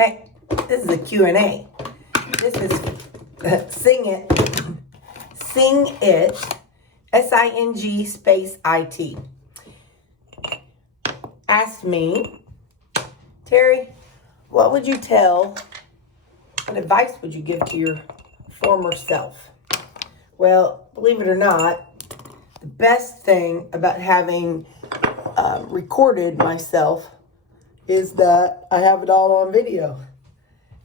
Hey, this is a Q&A. This is Sing It, SING space IT. Asked me, Terry, what advice would you give to your former self? Well, believe it or not, the best thing about having recorded myself is that I have it all on video.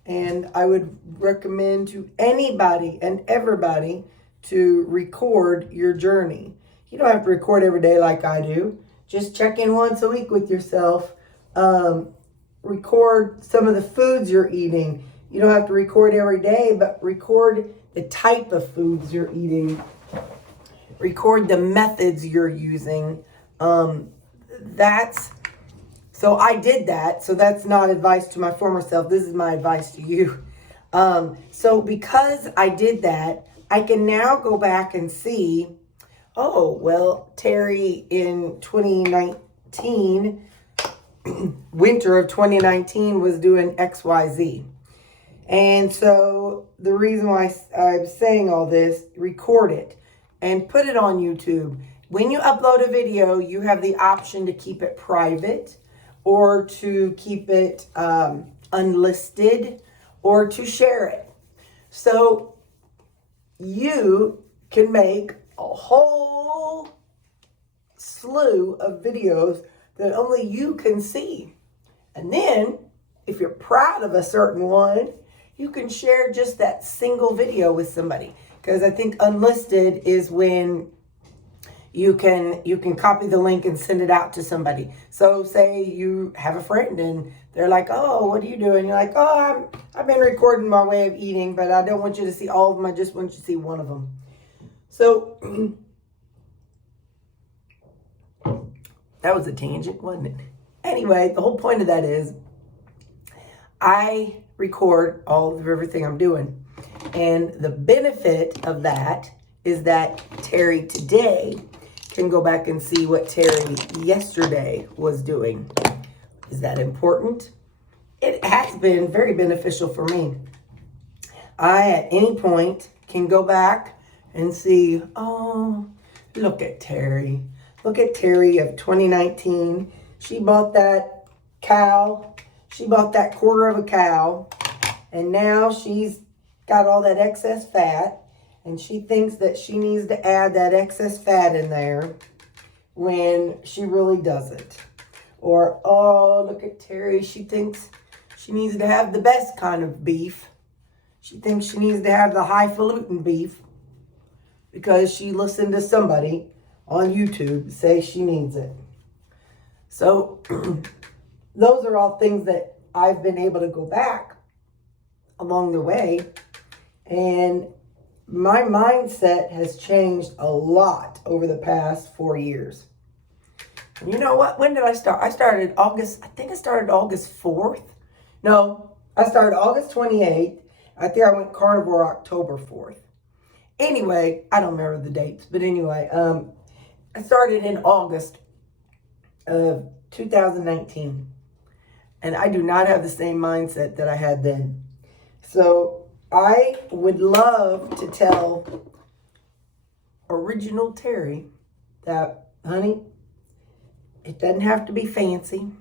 And I would recommend to anybody and everybody to record your journey. You don't have to record every day like I do. Just check in once a week with yourself. Record some of the foods you're eating. You don't have to record every day, but record the type of foods you're eating. Record the methods you're using. So I did that. So that's not advice to my former self. This is my advice to you. So because I did that, I can now go back and see, oh, well, Terry in 2019, winter of 2019 was doing XYZ. And so the reason why I'm saying all this, record it and put it on YouTube. When you upload a video, you have the option to keep it private or to keep it unlisted or to share it. So you can make a whole slew of videos that only you can see. And then if you're proud of a certain one, you can share just that single video with somebody. Because I think unlisted is when you can copy the link and send it out to somebody. So say you have a friend and they're like, oh, what are you doing? You're like, oh, I've been recording my way of eating, but I don't want you to see all of them. I just want you to see one of them. So that was a tangent, wasn't it? Anyway, the whole point of that is I record all of everything I'm doing. And the benefit of that is that Terry today can go back and see what Terry yesterday was doing. Is that important? It has been very beneficial for me. I, at any point, can go back and see, oh, look at Terry. Look at Terry of 2019. She bought that cow. She bought that quarter of a cow. And now she's got all that excess fat. And she thinks that she needs to add that excess fat in there when she really doesn't. Or, oh, look at Terry. She thinks she needs to have the best kind of beef. She thinks she needs to have the highfalutin beef because she listened to somebody on YouTube say she needs it. So those are all things that I've been able to go back along the way. And my mindset has changed a lot over the past 4 years. And you know what? When did I start? I started August 4th. No, I started August 28th. I think I went Carnivore October 4th. Anyway, I don't remember the dates. But anyway, I started in August of 2019. And I do not have the same mindset that I had then. So I would love to tell original Terry that, honey, it doesn't have to be fancy.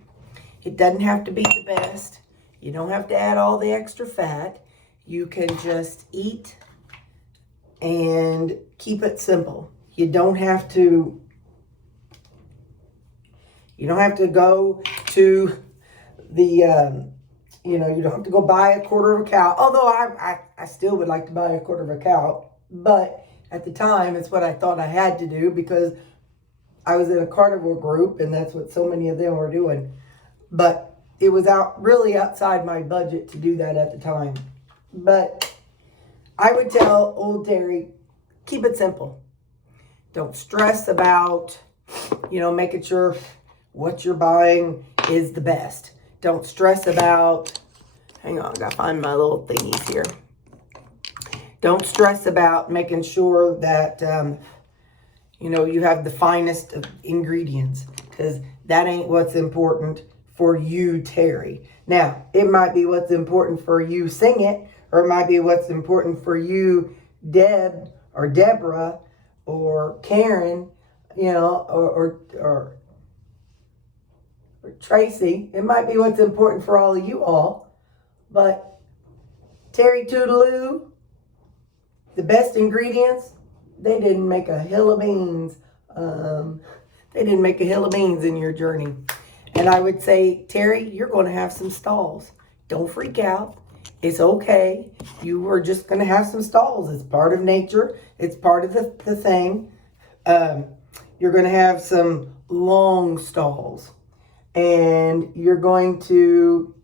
It doesn't have to be the best. You don't have to add all the extra fat. You can just eat and keep it simple. You don't have to go to the, you don't have to go buy a quarter of a cow. Although I still would like to buy a quarter of a cow. But at the time, it's what I thought I had to do because I was in a carnivore group and that's what so many of them were doing. But it was really outside my budget to do that at the time. But I would tell old Terry, keep it simple. Don't stress about, making sure what you're buying is the best. Don't stress about, hang on, I gotta find my little thingies here. Don't stress about making sure that, you have the finest of ingredients, because that ain't what's important for you, Terri. Now, it might be what's important for you, Sing It, or it might be what's important for you, Deb, or Deborah, or Karen, you know, or Tracy. It might be what's important for all of you all. But Terri Toodaloo, the best ingredients, they didn't make a hill of beans. They didn't make a hill of beans in your journey. And I would say, Terri, you're going to have some stalls. Don't freak out. It's okay. You are just going to have some stalls. It's part of nature. It's part of the thing. You're going to have some long stalls. And you're going to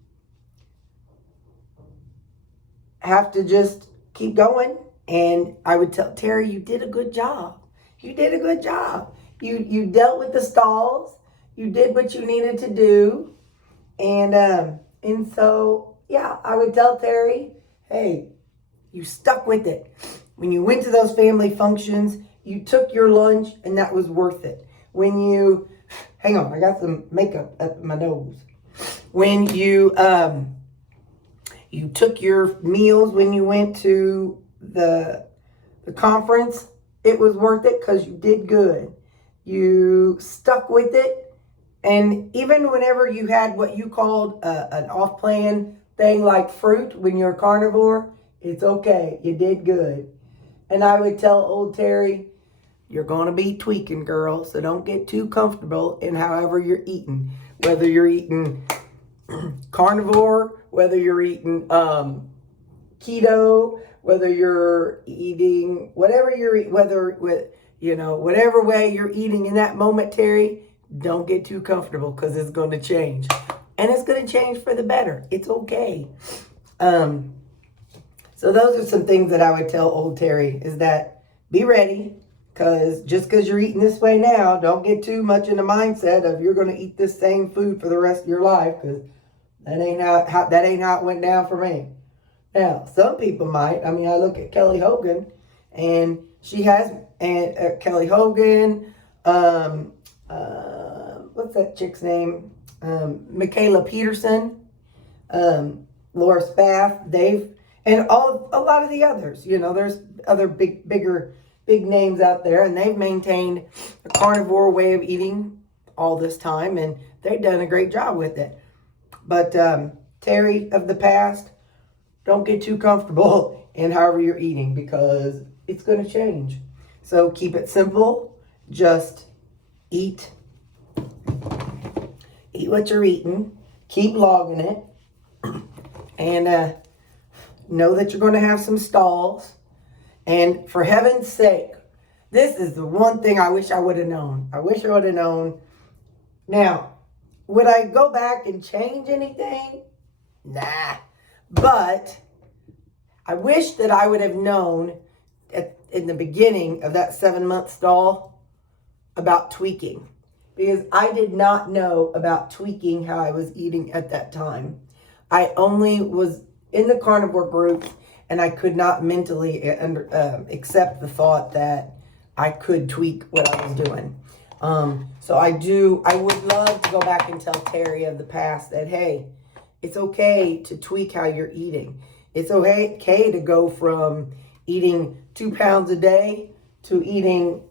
have to just keep going. And I would tell Terri, you did a good job. You did a good job. You dealt with the stalls. You did what you needed to do. And so, yeah, I would tell Terri, hey, you stuck with it. When you went to those family functions, you took your lunch, and that was worth it. When you, hang on, I got some makeup up my nose. When you took your meals when you went to the conference, it was worth it because you did good. You stuck with it. And even whenever you had what you called an off-plan thing like fruit when you're a carnivore, it's okay. You did good. And I would tell old Terri, you're going to be tweaking, girl, so don't get too comfortable in however you're eating. Whether you're eating carnivore, whether you're eating keto, whether you're eating whatever you're eating, whatever way you're eating in that moment, Terri, don't get too comfortable because it's going to change. And it's going to change for the better. It's okay. So those are some things that I would tell old Terri, is that be ready, because just because you're eating this way now, don't get too much in the mindset of you're going to eat this same food for the rest of your life, because that ain't how it went down for me. Now, some people might. I mean, I look at Kelly Hogan, and she has, Kelly Hogan, what's that chick's name? Michaela Peterson, Laura Spath, Dave, and a lot of the others. You know, there's other big names out there, and they've maintained a carnivore way of eating all this time, and they've done a great job with it. But Terri of the past, don't get too comfortable in however you're eating, because it's going to change. So keep it simple. Just eat what you're eating. Keep logging it. And know that you're going to have some stalls. And for heaven's sake, this is the one thing I wish I would have known. I wish I would have known. Now, would I go back and change anything? Nah. But I wish that I would have known in the beginning of that 7-month stall about tweaking. Because I did not know about tweaking how I was eating at that time. I only was in the carnivore group, and I could not mentally accept the thought that I could tweak what I was doing. So I would love to go back and tell Terri of the past that, hey, it's okay to tweak how you're eating. It's okay to go from eating 2 pounds a day to eating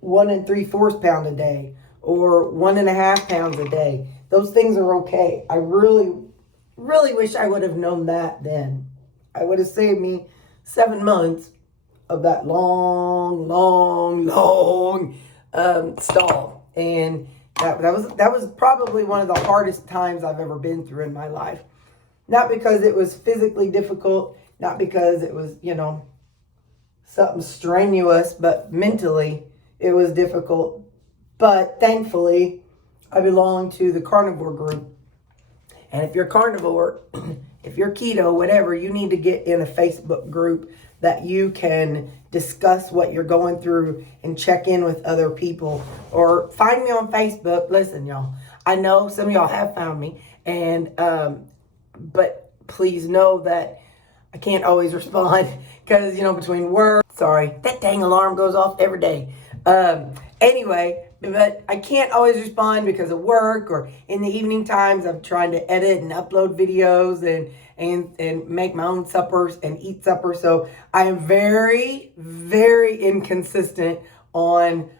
1 3/4 pound a day, or 1.5 pounds a day. Those things are okay. I really, really wish I would have known that then. I would have saved me 7 months of that long stall. And that was probably one of the hardest times I've ever been through in my life. Not because it was physically difficult, not because it was, something strenuous, but mentally it was difficult. But thankfully, I belong to the carnivore group. And if you're carnivore, if you're keto, whatever, you need to get in a Facebook group that you can discuss what you're going through and check in with other people. Or find me on Facebook. Listen, y'all, I know some of y'all have found me, and but please know that I can't always respond because, between work, sorry, that dang alarm goes off every day. Anyway, but I can't always respond because of work, or in the evening times I'm trying to edit and upload videos and make my own suppers and eat supper. So I am very, very inconsistent on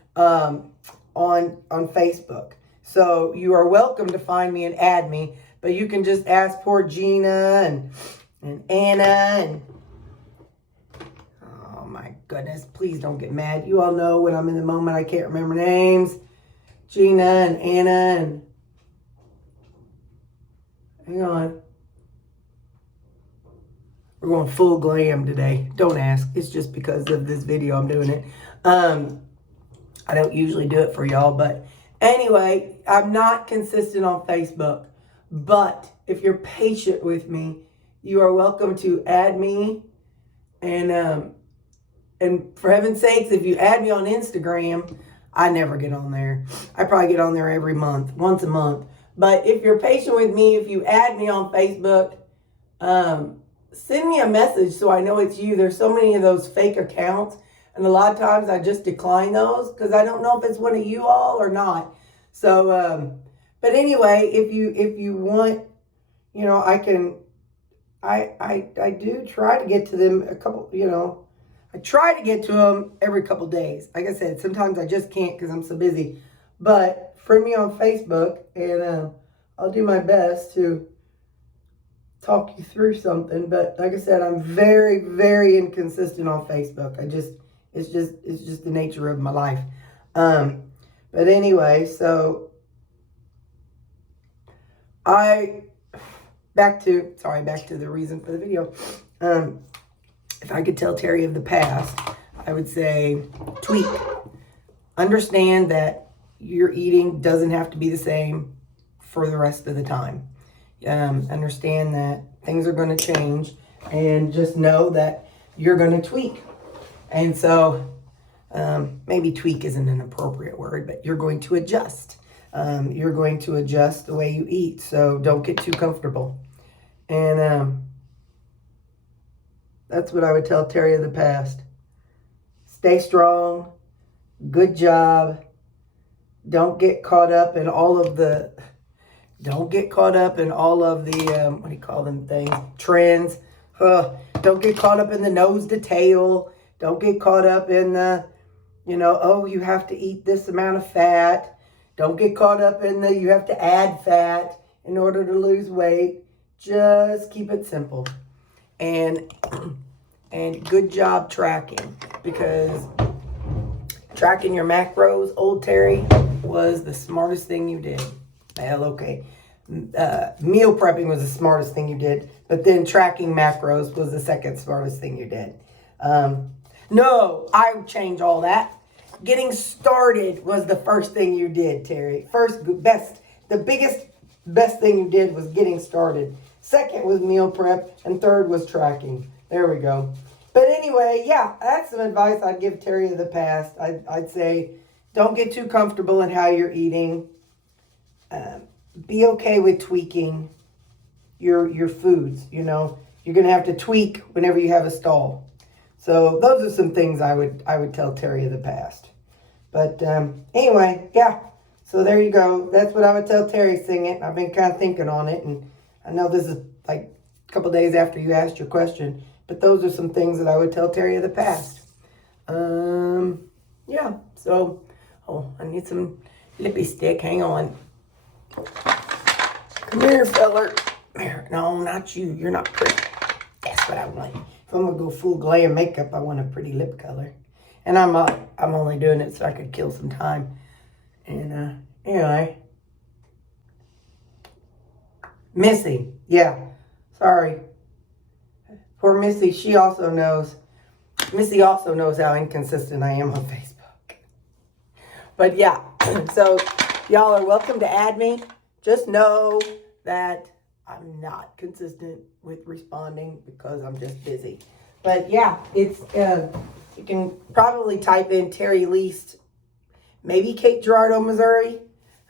Facebook. So you are welcome to find me and add me, but you can just ask poor Gina and Anna and, oh my goodness, please don't get mad. You all know when I'm in the moment I can't remember names. Gina and Anna and, hang on. We're going full glam today. Don't ask. It's just because of this video I'm doing it. I don't usually do it for y'all, but anyway, I'm not consistent on Facebook. But if you're patient with me, you are welcome to add me. And for heaven's sakes, if you add me on Instagram, I never get on there. I probably get on there every month, once a month. But if you're patient with me, if you add me on Facebook, send me a message so I know it's you. There's so many of those fake accounts, and a lot of times I just decline those because I don't know if it's one of you all or not. So, but anyway, if you want, you know, I can, I do try to get to them a couple, you know, I try to get to them every couple days. Like I said, sometimes I just can't because I'm so busy. But friend me on Facebook, and I'll do my best to talk you through something. But like I said, I'm very, very inconsistent on Facebook. It's just the nature of my life. But anyway, so back to the reason for the video. If I could tell Terri of the past, I would say tweak. Understand that your eating doesn't have to be the same for the rest of the time. Understand that things are going to change, and just know that you're going to tweak. And so maybe tweak isn't an appropriate word, but you're going to adjust. You're going to adjust the way you eat, so don't get too comfortable. And that's what I would tell Terri of the past. Stay strong. Good job. Don't get caught up in all of the, what do you call them things? Trends. Don't get caught up in the nose to tail. Don't get caught up in the, you know, oh, you have to eat this amount of fat. Don't get caught up in the, you have to add fat in order to lose weight. Just keep it simple. And good job tracking, because tracking your macros, old Terri, was the smartest thing you did. Well, okay. Meal prepping was the smartest thing you did, but then tracking macros was the second smartest thing you did. No, I would change all that. Getting started was the first thing you did, Terri. Best thing you did was getting started. Second was meal prep, and third was tracking. There we go. But anyway, yeah, that's some advice I'd give Terri of the past. I'd say don't get too comfortable in how you're eating. Be okay with tweaking your foods. You know, you're going to have to tweak whenever you have a stall. So those are some things I would tell Terri of the past. But anyway, yeah. So there you go. That's what I would tell Terri. Sing it. I've been kind of thinking on it, and I know this is like a couple days after you asked your question, but those are some things that I would tell Terri of the past. Yeah. So, I need some lippy stick. Hang on. Come here, feller. No, not you. You're not pretty. That's what I want. If I'm gonna go full glam makeup, I want a pretty lip color. And I'm only doing it so I could kill some time. And anyway. Missy, yeah. Sorry. Poor Missy, Missy also knows how inconsistent I am on Facebook. But yeah, so y'all are welcome to add me. Just know that I'm not consistent with responding because I'm just busy. But yeah, it's you can probably type in Terri Least, maybe Cape Girardeau, Missouri,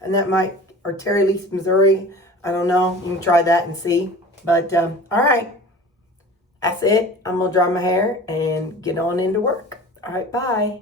and that might, or Terri Least, Missouri. I don't know. You can try that and see. But all right, that's it. I'm gonna dry my hair and get on into work. All right, bye.